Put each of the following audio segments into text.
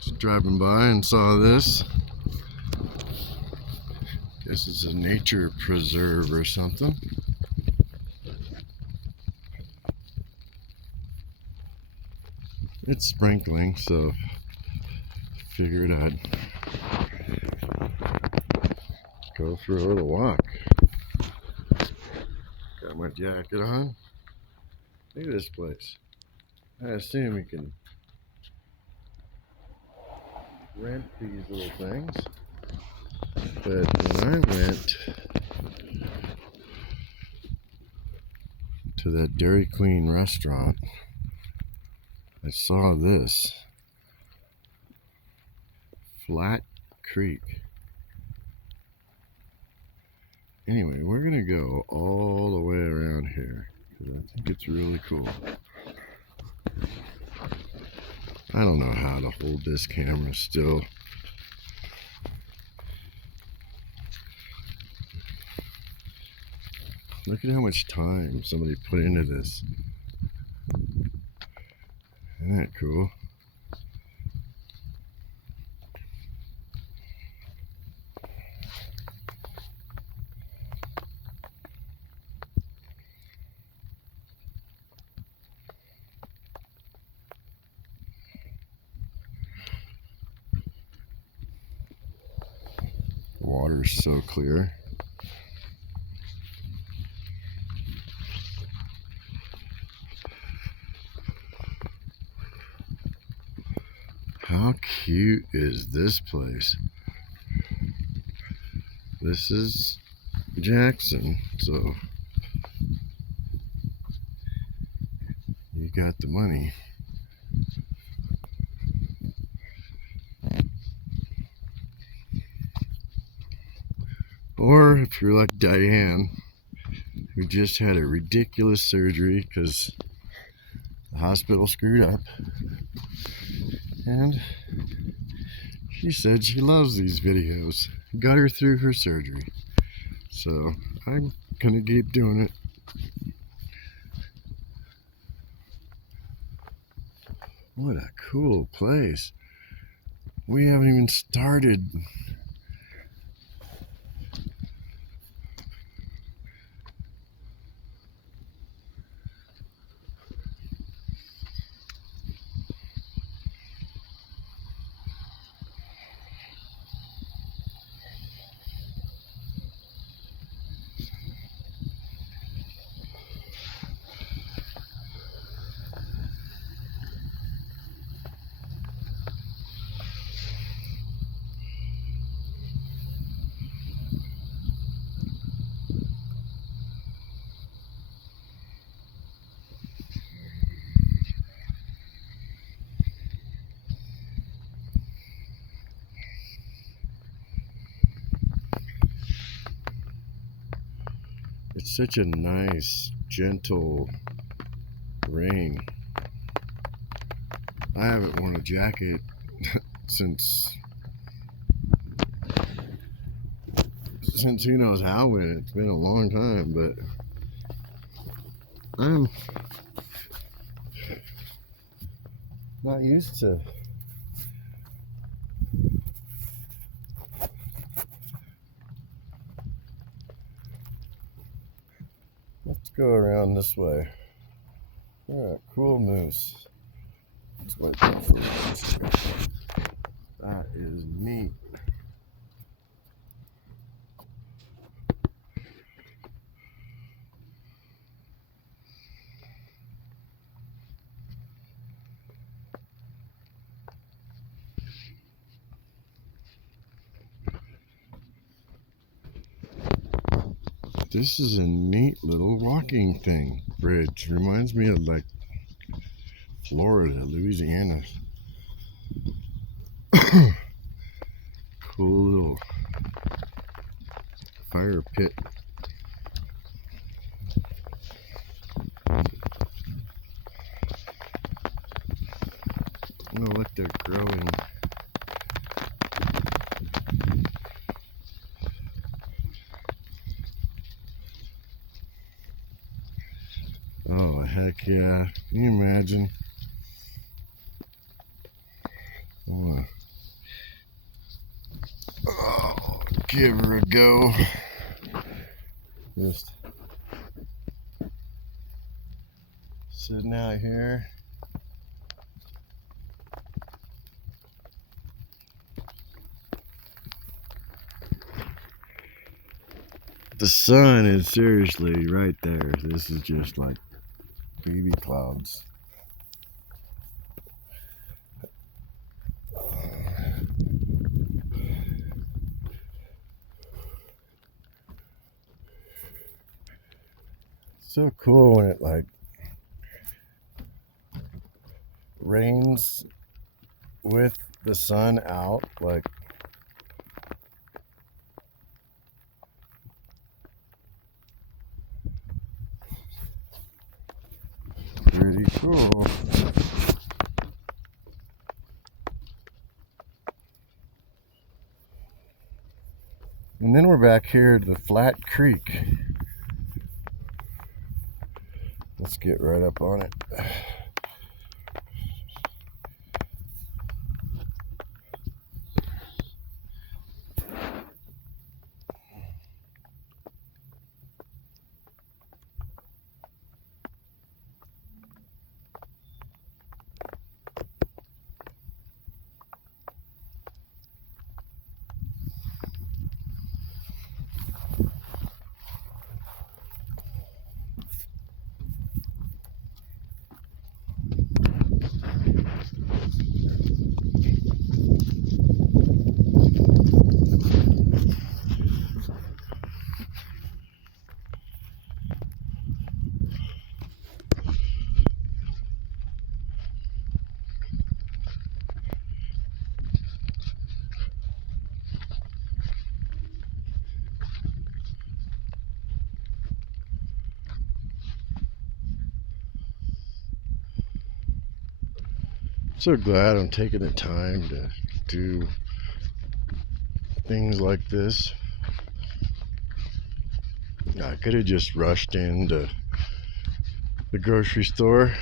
Just driving by and saw this. Guess it's a nature preserve or something. It's sprinkling, so figured I'd go for a little walk. Got my jacket on. Look at this place. I assume you can rent these little things. But when I went to that Dairy Queen restaurant, I saw this. Flat Creek. Anyway, we're gonna go all the way around here because I think it's really cool. I don't know how to hold this camera still. Look at how much time somebody put into this. Isn't that cool? Water's so clear. How cute is this place? This is Jackson, so you got the money. Or if you're like Diane, who just had a ridiculous surgery because the hospital screwed up, and she said she loves these videos. Got her through her surgery. So I'm gonna keep doing it. What a cool place. We haven't even started. It's such a nice, gentle rain. I haven't worn a jacket since who knows how when. It's been a long time, but I'm not used to. Let's go around this way. Yeah, cool moose. Let's wait for this. That is neat. This is a neat little walking thing. Bridge. Reminds me of like Florida, Louisiana. Cool little fire pit. Oh, look, they're growing. Oh, heck yeah. Can you imagine? Oh, gonna give her a go. Just sitting out here. The sun is seriously right there. This is just like baby clouds. So cool when it like rains with the sun out, like pretty cool. And then we're back here at the Flat Creek. Let's get right up on it. So glad I'm taking the time to do things like this. I could have just rushed into the grocery store.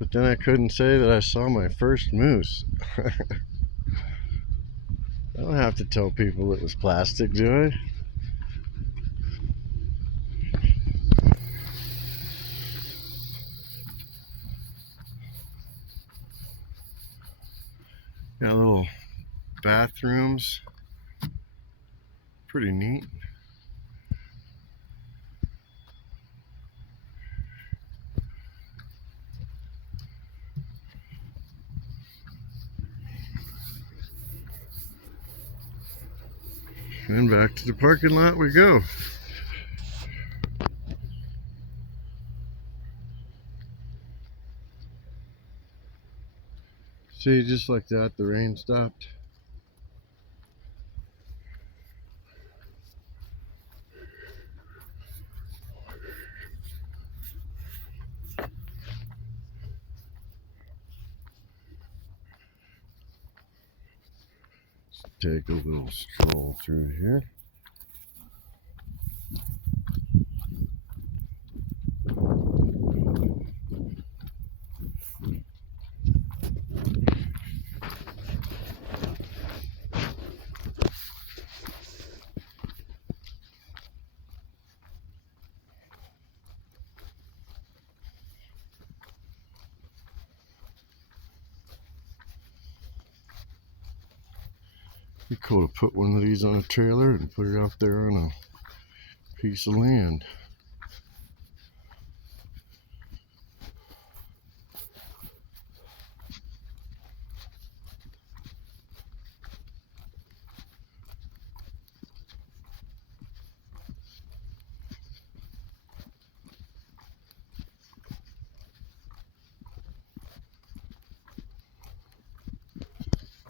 But then I couldn't say that I saw my first moose. I don't have to tell people it was plastic, do I? Got little bathrooms. Pretty neat. And back to the parking lot we go. See, just like that, the rain stopped. Let's take a little stroll through here. Be cool to put one of these on a trailer and put it out there on a piece of land.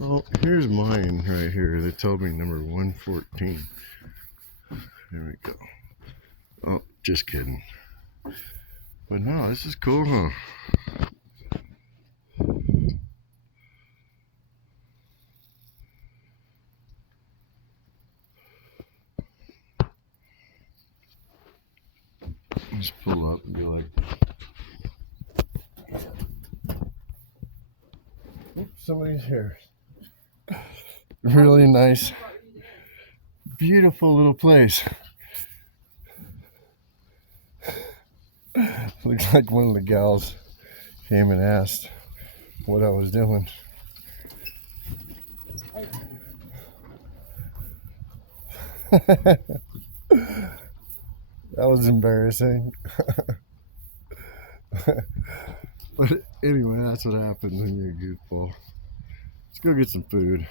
Well, here's mine right here. They told me number 114. There we go. Oh, just kidding. But no, this is cool, huh? Let's pull up. and be like, oops, somebody's here. Really nice, beautiful little place. Looks like one of the gals came and asked what I was doing. That was embarrassing. But anyway, that's what happens when you're a goofball. Let's go get some food.